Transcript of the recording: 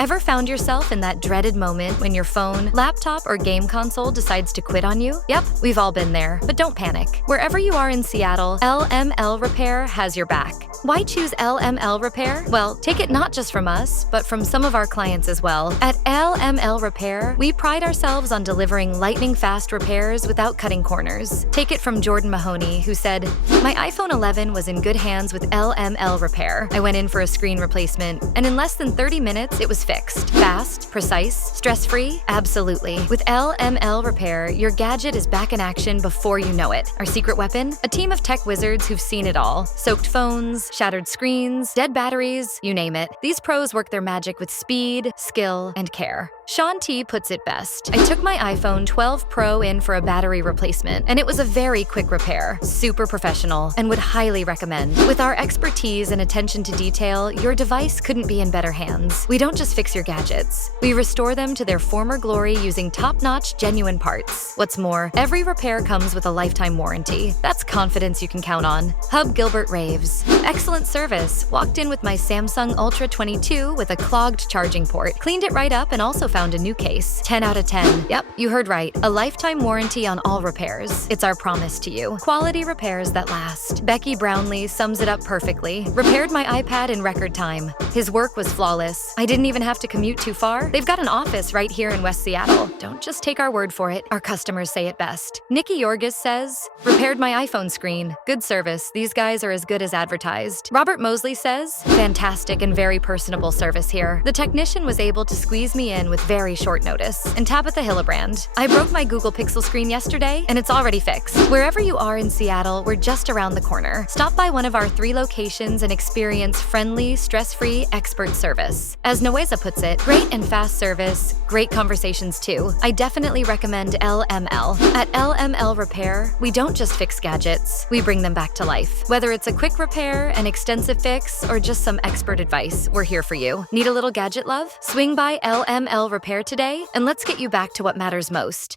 Ever found yourself in that dreaded moment when your phone, laptop, or game console decides to quit on you? Yep, we've all been there, but don't panic. Wherever you are in Seattle, LML Repair has your back. Why choose LML Repair? Well, take it not just from us, but from some of our clients as well. At LML Repair, we pride ourselves on delivering lightning-fast repairs without cutting corners. Take it from Jordan Mahoney, who said, "My iPhone 11 was in good hands with LML Repair. I went in for a screen replacement, and in less than 30 minutes, it was fixed. Fast, precise, stress-free? Absolutely. With LML Repair, your gadget is back in action before you know it. Our secret weapon? A team of tech wizards who've seen it all. Soaked phones, shattered screens, dead batteries, you name it. These pros work their magic with speed, skill, and care. Sean T puts it best. I took my iPhone 12 Pro in for a battery replacement, and it was a very quick repair, super professional, and would highly recommend. With our expertise and attention to detail, your device couldn't be in better hands. We don't just fix your gadgets. We restore them to their former glory using top-notch, genuine parts. What's more, every repair comes with a lifetime warranty. That's confidence you can count on. Hub Gilbert raves. Excellent service. Walked in with my Samsung Ultra 22 with a clogged charging port. Cleaned it right up and also found a new case. 10 out of 10. Yep, you heard right. A lifetime warranty on all repairs. It's our promise to you. Quality repairs that last. Becky Brownlee sums it up perfectly. Repaired my iPad in record time. His work was flawless. I didn't even have to commute too far. They've got an office right here in West Seattle. Don't just take our word for it. Our customers say it best. Nicki Yorgis says, "Repaired my iPhone screen. Good service. These guys are as good as advertised." Robert Mosley says, "Fantastic and very personable service here. The technician was able to squeeze me in with very short notice." And Tabitha H, "I broke my Google Pixel screen yesterday, and it's already fixed." Wherever you are in Seattle, we're just around the corner. Stop by one of our 3 locations and experience friendly, stress-free, expert service. As Noeza puts it, great and fast service, great conversations too. I definitely recommend LML. At LML Repair, we don't just fix gadgets, we bring them back to life. Whether it's a quick repair, an extensive fix, or just some expert advice, we're here for you. Need a little gadget love? Swing by LML Repair today, and let's get you back to what matters most.